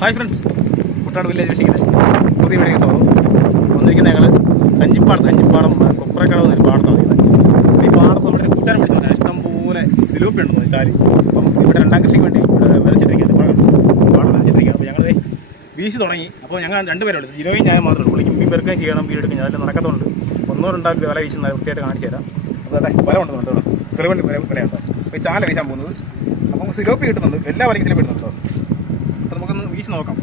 Hi friends Kuttanad village ഫിഷിങ്ങിന് പുതിയ video സ്വാഗതം. വന്നിരിക്കുന്ന ഞങ്ങൾ കഞ്ചിപ്പാടത്ത് കഞ്ചിപ്പാടം കൊപ്രക്കടവ് എന്നൊരു പാടത്താണ് വന്നിരിക്കുന്നത്. ഈ പാടത്ത് നമ്മുടെ കൂട്ടാൻ പിടിച്ചത് ഇഷ്ടംപോലെ സിലൂപ്പി ഉണ്ടെന്ന് വെച്ചാൽ അപ്പം ഇവിടെ രണ്ടാം കൃഷിക്ക് വേണ്ടി ഇവിടെ പാടം വിതച്ചിട്ടിരിക്കുകയാണ് അപ്പോൾ ഞങ്ങൾ വീശി തുടങ്ങി. അപ്പോൾ ഞങ്ങൾ രണ്ടുപേരുണ്ട് ഇരുപതും ഞാൻ മാത്രമേ ഉള്ളൂ. വിളിക്കും. പെറുക്കുകയും ചെയ്യണം. വീട് എടുക്കും അതിൽ നടക്കത്തുണ്ട്. ഒന്നോ രണ്ടോ വില വീശുന്ന വൃത്തിയായിട്ട് കാണിച്ചു തരാം. അതെ വല ഉണ്ട് കേട്ടോ. തെളിവണ്ടി വല വലയുണ്ട്. അപ്പോൾ ചാല വീശാൻ പോകുന്നത്. അപ്പോൾ സിലോപ്പി കിട്ടുന്നുണ്ട്. എല്ലാ വലയ്ക്കും ഇതിൽ കിട്ടുന്നുണ്ട് വീശി നോക്കാം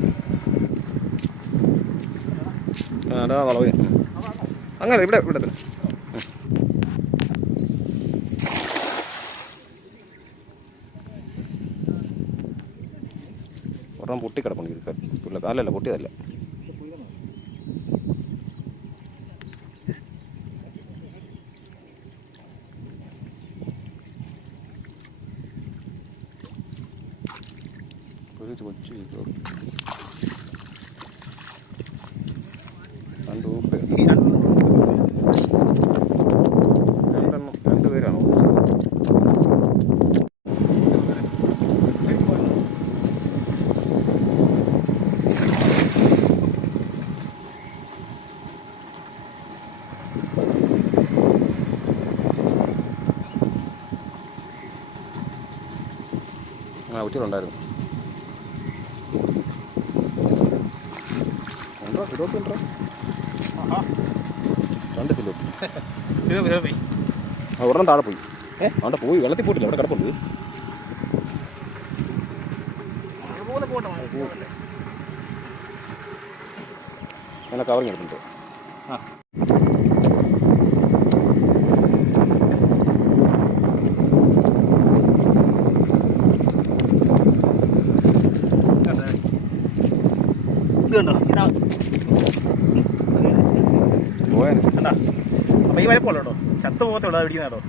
വളവ്. അങ്ങനെ ഇവിടെ ഇവിടെ തന്നെ. ഒരെണ്ണം പൊട്ടിക്കിടപ്പുണ്ട് അല്ലല്ല പൊട്ടിയതല്ല. ഒരു കൊച്ചു ഇത്. രണ്ട് ഊപ്പ്. രണ്ടെണ്ണം രണ്ട് പേരാണോ ആ കുട്ടികളുണ്ടായിരുന്നു. ഉണ്ടോ രണ്ട് സിലോപ്പി സിലോ ആ ഒരെണ്ണം താഴെ പോയി. ഏ? അവിടെ പോയി വെള്ളത്തിൽ പോയിട്ടില്ല അവിടെ കിടപ്പുണ്ട്. അങ്ങനെ കവറിങ് എടുത്തിട്ടുണ്ട്. ആ. ഇത് കണ്ടോ ഇതാ പോയാൻ കണ്ടാ അപ്പോൾ ഈ വിലക്കുള്ളൂ കേട്ടോ ചത്ത് പോകത്തേ അത് പിടിക്കുന്ന കേട്ടോ.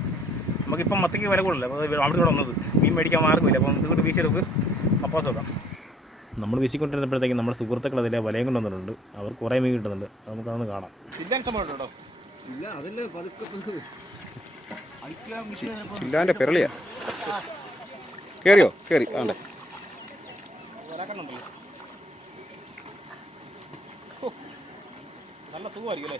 നമുക്കിപ്പം മത്തയ്ക്ക് വില കൂടുതലല്ല അപ്പോൾ അവിടെ ഇവിടെ വന്നത്. മീൻ മേടിക്കാൻ മാർഗമില്ല അപ്പം ഇതുകൊണ്ട് വീശിയെടുക്ക് അപ്പോൾ നോക്കാം. നമ്മൾ വീശിക്കൊണ്ടിരുന്നപ്പോഴത്തേക്കും നമ്മുടെ സുഹൃത്തുക്കൾ അതിലെ വലയും കൊണ്ടുവന്നിട്ടുണ്ട് അവർക്ക് കുറേ മീൻ കിട്ടുന്നുണ്ട്. അത് നമുക്കതൊന്ന് കാണാം. ചില്ലാന്റെ പിരളിയാ. കയറിയോ കയറി ആണ്ടേ. നല്ല സുഖമായിരിക്കും അല്ലേ?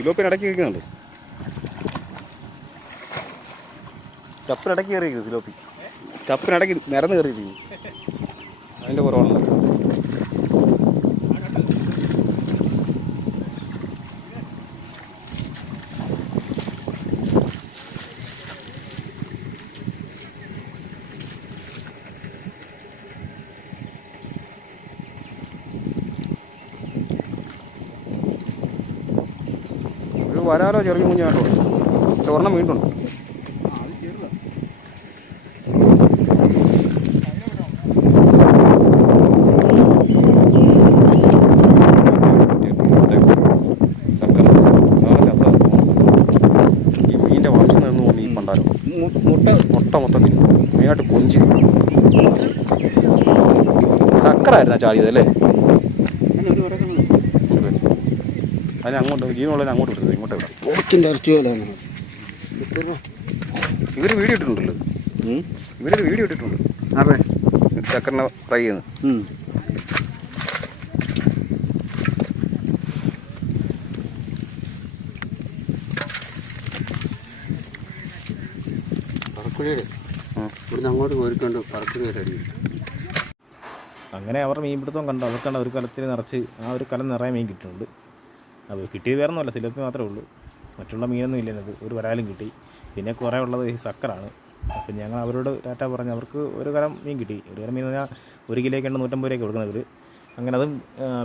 സിലോപ്പിന് ഇടയ്ക്ക് കേൾക്കുന്നുണ്ട്. ചപ്പിനിടയ്ക്ക് കയറിയിരിക്കുന്നു സിലോപ്പി ചപ്പിനിടയ്ക്ക് നിരന്ന് കയറിയിരിക്കുന്നു. അതിന്റെ കുറവാണ് വരാലോ ചെറിയ കുഞ്ഞാട്ടോ. ചോർണം വീണ്ടുണ്ട്. വീണ്ടും ഈ മീനിന്റെ വംശം നിന്ന് തോന്നി ഈ പണ്ടാരം. മുട്ട മുട്ട മൊത്തം തിന്നു. മെയിനായിട്ട് കൊഞ്ച്. സക്കറായിരുന്നു ആ ചാടിയത് അല്ലേ? ഒരു ഉറക്കം അതിന് അങ്ങോട്ട് ജീവനുള്ളതിനെ അങ്ങോട്ട് വിട്ടത് പോലെയാണ് ഇവർ വീഡിയോ ഇട്ടിട്ടുണ്ടല്ലോ. ഇവർ വീഡിയോ ഇട്ടിട്ടുണ്ട്. ആറേ ചക്കറിനെ ഫ്രൈ ചെയ്യുന്നു പറക്കുഴിയുടെ. ഇവിടുന്ന് അങ്ങോട്ട് കോരിക്കൊണ്ട് പറക്കുഴി വരെ അങ്ങനെ അവർ മീൻപിടുത്തം കണ്ടു. അവർക്കാണ് ഒരു കലത്തിൽ നിറച്ച് ആ ഒരു കലം നിറയെ മീൻ കിട്ടുന്നുണ്ട്. അത് കിട്ടിയത് വേറെ ഒന്നുമല്ല സിലോപ്പി മാത്രമേ ഉള്ളൂ. മറ്റുള്ള മീനൊന്നും ഇല്ലത് ഒരു വരാലും കിട്ടി. പിന്നെ കുറേ ഉള്ളത് ഈ സക്കറാണ്. അപ്പം ഞങ്ങൾ അവരോട് ടാറ്റ പറഞ്ഞു അവർക്ക് ഒരു കരം മീൻ കിട്ടി. ഒരു കരം മീൻ പറഞ്ഞാൽ ഒരു കിലോയ്ക്ക് ഉണ്ട് നൂറ്റമ്പത് രൂപയ്ക്ക് കൊടുക്കുന്നത് അങ്ങനെ അതും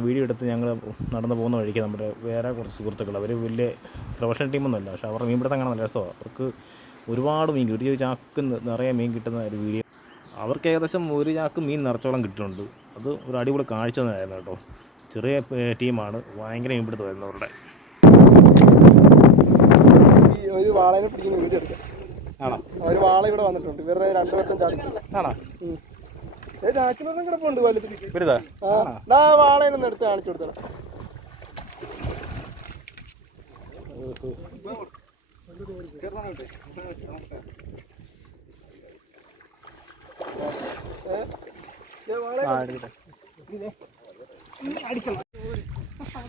വീഡിയോ എടുത്ത് ഞങ്ങൾ നടന്നു പോകുന്ന വഴിക്ക് നമ്മുടെ വേറെ കുറച്ച് സുഹൃത്തുക്കൾ അവർ വലിയ പ്രൊഫഷണൽ ടീമൊന്നുമല്ല പക്ഷേ അവരുടെ മീൻപിടുത്തം കാണാൻ നല്ല രസമാണ്. അവർക്ക് ഒരുപാട് മീൻ കിട്ടി. ഒരു ചാക്ക് നിറയെ മീൻ കിട്ടുന്ന ഒരു വീഡിയോ. അവർക്ക് ഏകദേശം ഒരു ചാക്ക് മീൻ നിറച്ചോളം കിട്ടുന്നുണ്ട് അത് ഒരു അടിപൊളി കാഴ്ച തന്നെയായിരുന്നു കേട്ടോ. ചെറിയ ടീമാണ്. ഭയങ്കര മീൻപിടുത്തമായിരുന്നു അവരുടെ. ഒരു വാളനെ പിടിക്കുന്ന വീഡിയോ എടുക്കാം. ആണോ? ഒരു വാള ഇവിടെ വന്നിട്ടുണ്ട്. ഇവരുടെ രണ്ടു വട്ടം ചാടി. ആണോ? ചാക്കിനൊന്നും കിടപ്പുണ്ട് വലുതിൽ വരുതാ ആ. വാളേനൊന്ന് എടുത്ത് കാണിച്ചു കൊടുത്തണം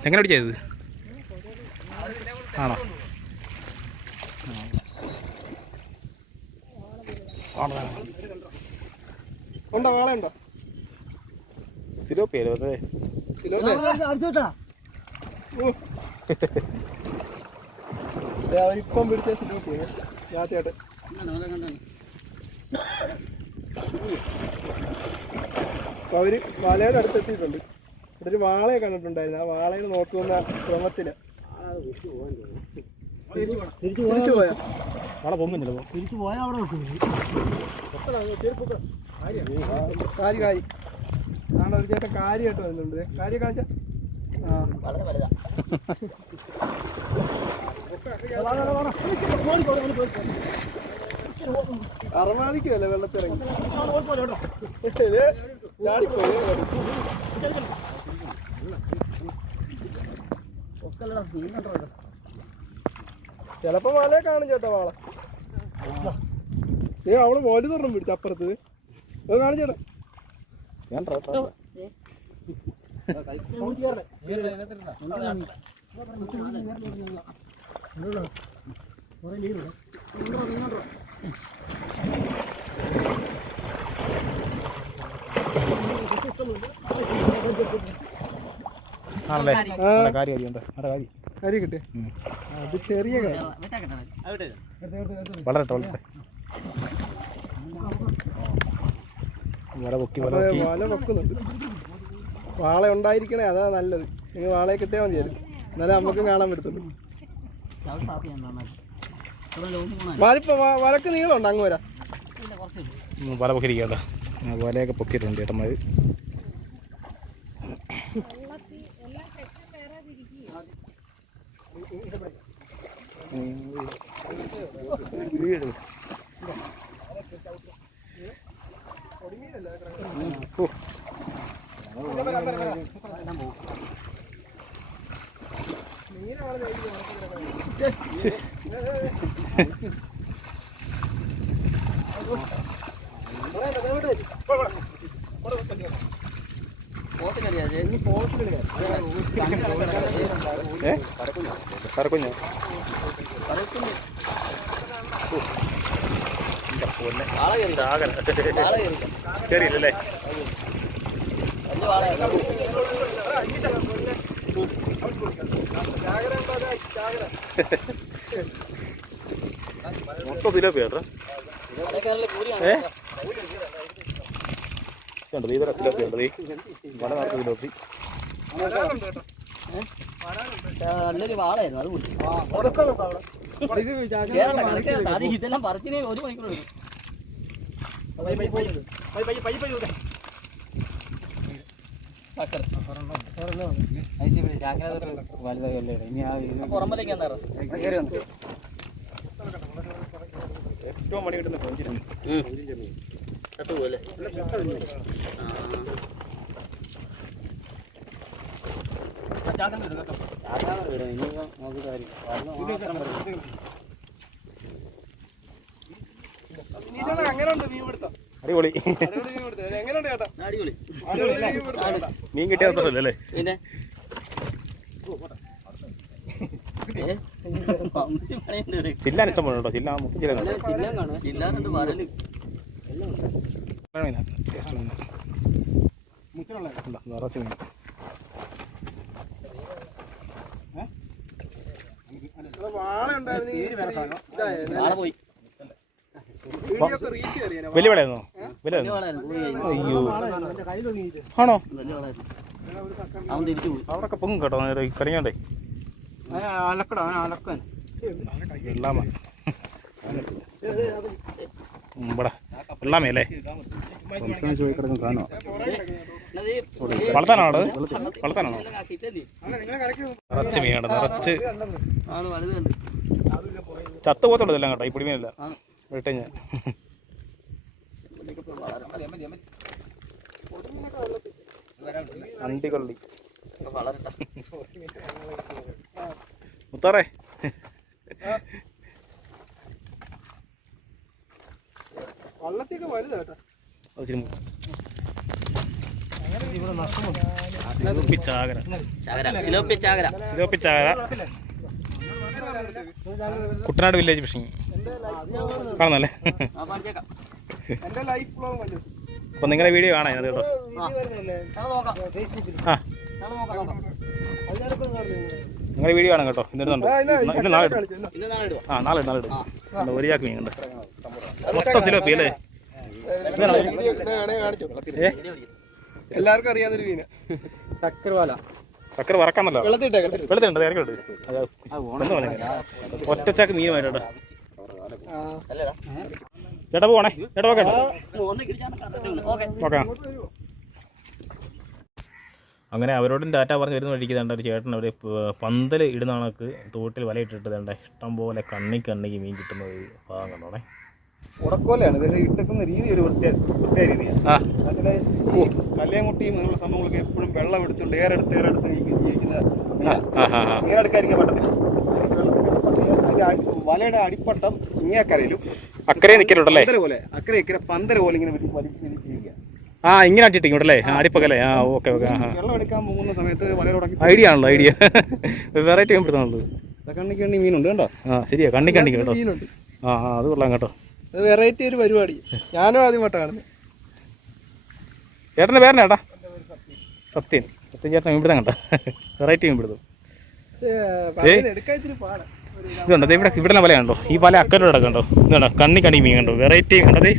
എങ്ങനെ അടിച്ചത് ആണോ? ഉണ്ടോ? സിലോപ്പി അല്ലേ? പിടിച്ച അപ്പൊ അവർ വലയുടെ അടുത്തെത്തിയിട്ടുണ്ട് എന്നിട്ട് വാളയെ കണ്ടിട്ടുണ്ടായിരുന്നു. ആ വാളയെ നോക്കുന്ന ക്രമത്തിൽ. തിരിച്ചു പോയാ? അവിടെ പൊങ്ങുന്നില്ല കാരി കാരി. ആണ്ട് ഒരു ചേട്ടൻ കാര്യമായിട്ട് വരുന്നുണ്ട് കാര്യം കാണിച്ച? ആ. അറമാദിക്കല്ലേ വെള്ളത്തിറങ്ങി? ഒക്കെ ചിലപ്പോ മലയെ കാണും ചേട്ടാ വാള. ഏ അവൾ വലുത് തുറന്നും പിടിച്ച അപ്പുറത്ത്. അത് ചേട്ടാ ആണല്ലേ? കാര്യം കാര്യമുണ്ട് നല്ല കാര്യം. കാര്യം കിട്ടിയ അത് ചെറിയ കാര്യം. വളരട്ടെ വളരട്ടെ. വല പൊക്കി വല അപ്പൊ പൊക്കി. വല വെക്കുന്നുണ്ട് വാള ഉണ്ടായിരിക്കണേ അതാ നല്ലത്. നിങ്ങൾ വാളയെ കിട്ടിയാൽ മതിയായിരുന്നു എന്നാലേ നമുക്കും കാണാൻ പറ്റത്തുള്ളൂ. വലിപ്പ വലക്ക് നീളമുണ്ട് അങ്ങ് വരാം. വല പൊക്കിയിരിക്കണ്ട വലയൊക്കെ പൊക്കിയിട്ടുണ്ട് ചേട്ടന്മാർ ഏ കറക്കുഞ്ഞോ. കയറിയില്ലല്ലേ മൊത്തം സിലോപ്പി കേട്ടോ. ഏ? ഉണ്ട് ഇതര സിലോപ്പി ഉണ്ട് നടത്ത സിലോപ്പി നല്ലൊരു വാളായിരുന്നു അത്. അത് ഇതെല്ലാം പറിച്ചിന് ഒരു മണിക്കൂർ ഏറ്റവും മണി കിട്ടുന്ന അടിപൊളി. മീൻ കിട്ടിയ അത്രല്ലേ പിന്നെ. ചില്ലാൻ ഇഷ്ടം പോലെ കേട്ടോ ചില്ല മൊത്തം ചില്ല ചില്ലാറുണ്ട് വരൽ. നിറച്ച് ആണോ അവിടൊക്കെ പൊങ്ങും കേട്ടോ അലക്കാൻ വെള്ളാമ ഇവിടെ. വെള്ളാമേ അല്ലേ വളർത്താനാണോ വളർത്താനാണോ? നിറച്ച് മീനുണ്ട് നിറച്ച്. ചത്ത് പോത്തുള്ളതല്ല കേട്ടോ ഈ പൊടിമീനല്ല ആണ് ഞാൻ അണ്ടികൊള്ളി. വളരട്ടെ മുത്താറേ. കുട്ടനാട് വില്ലേജ് ഫിഷിങ് കാണുന്നല്ലേ അപ്പൊ നിങ്ങളെ വീഡിയോ കാണാം അത് കേട്ടോ. ആ. ഞങ്ങൾ നോക്കാം നോക്കാം നിങ്ങളെ വീഡിയോ ആണ് കേട്ടോ ഇന്നിടുന്നുണ്ട് ഇന്ന് നാളെ ഇടും ആ നാളെ ഇടും, നാളെ ഇടും. ഒരു ചാക്ക് മീനുണ്ട്. മൊത്തം സിലോപ്പി അല്ലേ? എല്ലാവർക്കും അറിയാവുന്ന ഒരു മീന്. സക്കർവാല ചക്കര വറക്കാന്നല്ലോ. വെളുത്തുണ്ട് ഇറക്കിണ്ട് ഒറ്റച്ചാക്ക് മീനുമായിട്ട് ചേട്ടാ പോണേ. ചേട്ടാ ഓക്കെ നോക്കാം അങ്ങനെ അവരോടും ഡാറ്റ പറഞ്ഞ് വരുന്ന വഴിക്ക് തേണ്ട ഒരു ചേട്ടൻ അവർ പന്തൽ ഇടുന്ന കണക്ക് തോട്ടിൽ വലയിട്ടിട്ട് ഇഷ്ടം പോലെ കണ്ണി കണ്ണിക്ക് മീൻ കിട്ടുന്ന ഒരു ഭാഗം കണ്ടോണേ. ഉടക്കോലാണ് ഇതിൽ ഇട്ടക്കുന്ന രീതി ഒരു പ്രത്യേക പ്രത്യേക രീതിയാണ്. കല്ലേമുട്ടിയും അങ്ങനെയുള്ള സംഭവങ്ങളൊക്കെ എപ്പോഴും വെള്ളം എടുത്തുകൊണ്ട് ഏറെടുത്ത് ഏറെടുത്ത് ജീവിക്കുന്ന ഏറെടുക്കാതിരിക്കാൻ പറ്റത്തില്ല. വലയുടെ അടിപ്പട്ടം ഇങ്ങേക്കരയിലും അക്കരെ നിൽക്കലുണ്ടല്ലേ പോലെ അക്കരെ ഇക്കരെ പന്തര പോലെ ഇങ്ങനെ വലി- വലിച്ച് വലിച്ചിരിക്കുക ആ ഇങ്ങനെ അട്ടിട്ടിങ്ങോട്ടല്ലേ ആ അടിപ്പക്കല്ലേ? ആ ഓക്കെ ഓക്കെ ഐഡിയ ആണല്ലോ ഐഡിയ വെറൈറ്റി കണ്ണിക്ക് കണ്ണി മീനുണ്ട് കണ്ടോ? ആ ശരിയാ കണ്ണി കണ്ണി കേട്ടോ. ആ ആ അത് കൊള്ളാം കേട്ടോ. വെറൈറ്റി ഒരു പരിപാടി. ഞാനും ആദ്യമായിട്ടാണ് ചേട്ടന്റെ പേരനെ ചേട്ടാ? സത്യൻ. സത്യൻ ചേട്ടൻ മീൻപിടുത്തം കേട്ടോ വെറൈറ്റി മീൻപിടുത്തം ഇതുണ്ടോ? ഇവിടെ ഇവിടെ വല കണ്ടോ ഈ വല അക്കരോടെ കണ്ടോ ഇതുണ്ടോ? കണ്ണി കണ്ണി മീൻ കണ്ടോ? വെറൈറ്റി കണ്ടത് ഈ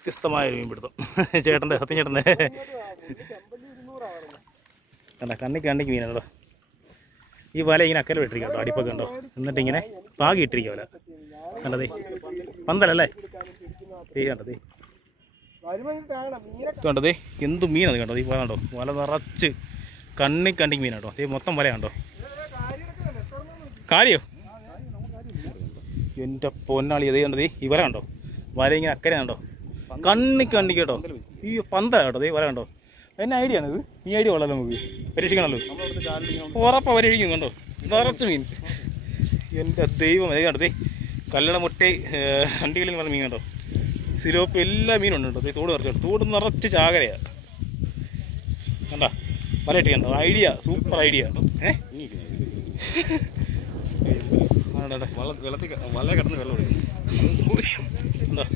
വ്യത്യസ്തമായ ഒരു മീൻപിടുത്തം. ചേട്ടന്റെ സത്യം ചേട്ടന്റെ. കണ്ട കണ്ണിക്ക് കണ്ണിക്ക് മീനുണ്ടോ ഈ വല ഇങ്ങനെ അക്കല വിട്ടിരിക്കും കേട്ടോ അടിപ്പൊക്കെ ഉണ്ടോ എന്നിട്ട് ഇങ്ങനെ പാകി ഇട്ടിരിക്കും വല. കണ്ടതേ പന്തലല്ലേ? ഈ കണ്ടതേ. കണ്ടതേ എന്ത് മീനാണ് കണ്ടോ? ഈ വല കണ്ടോ? വല നിറച്ച് കണ്ണി കണ്ടി മീനാട്ടോ ഈ മൊത്തം വല കണ്ടോ? കാര്യോ എന്റെ പൊന്നാളി അതേ കണ്ടതേ ഈ വല കണ്ടോ? വല ഇങ്ങനെ അക്കരെ കണ്ടോ? കണ്ണി കണ്ണി കേട്ടോ. ഈ പന്ത കേട്ടോ ദേ വല കണ്ടോ എന്നെ ഐഡിയ ആണ് ഇത്? ഈ ഐഡിയ ഉള്ളല്ലോ നമുക്ക്. പരീക്ഷിക്കണല്ലോ. ഉറപ്പാ പരീക്ഷിക്കും കണ്ടോ? നിറച്ച് മീൻ. എന്റെ ദൈവം അതേ ദേ. കല്ലട മുട്ട അണ്ടികളിൽ പറഞ്ഞ മീൻ കണ്ടോ? സിലോപ്പ് എല്ലാ മീനും ഉണ്ട് കേട്ടോ തോട് നിറച്ചു തോട് നിറച്ച് ചാകരയാ. കണ്ട? പലയിട്ട് കണ്ടോ? Idea super idea. ഏഹ് വെള്ളത്തിൽ വല കിടന്ന് വെള്ളം എടുക്കും കണ്ടോ?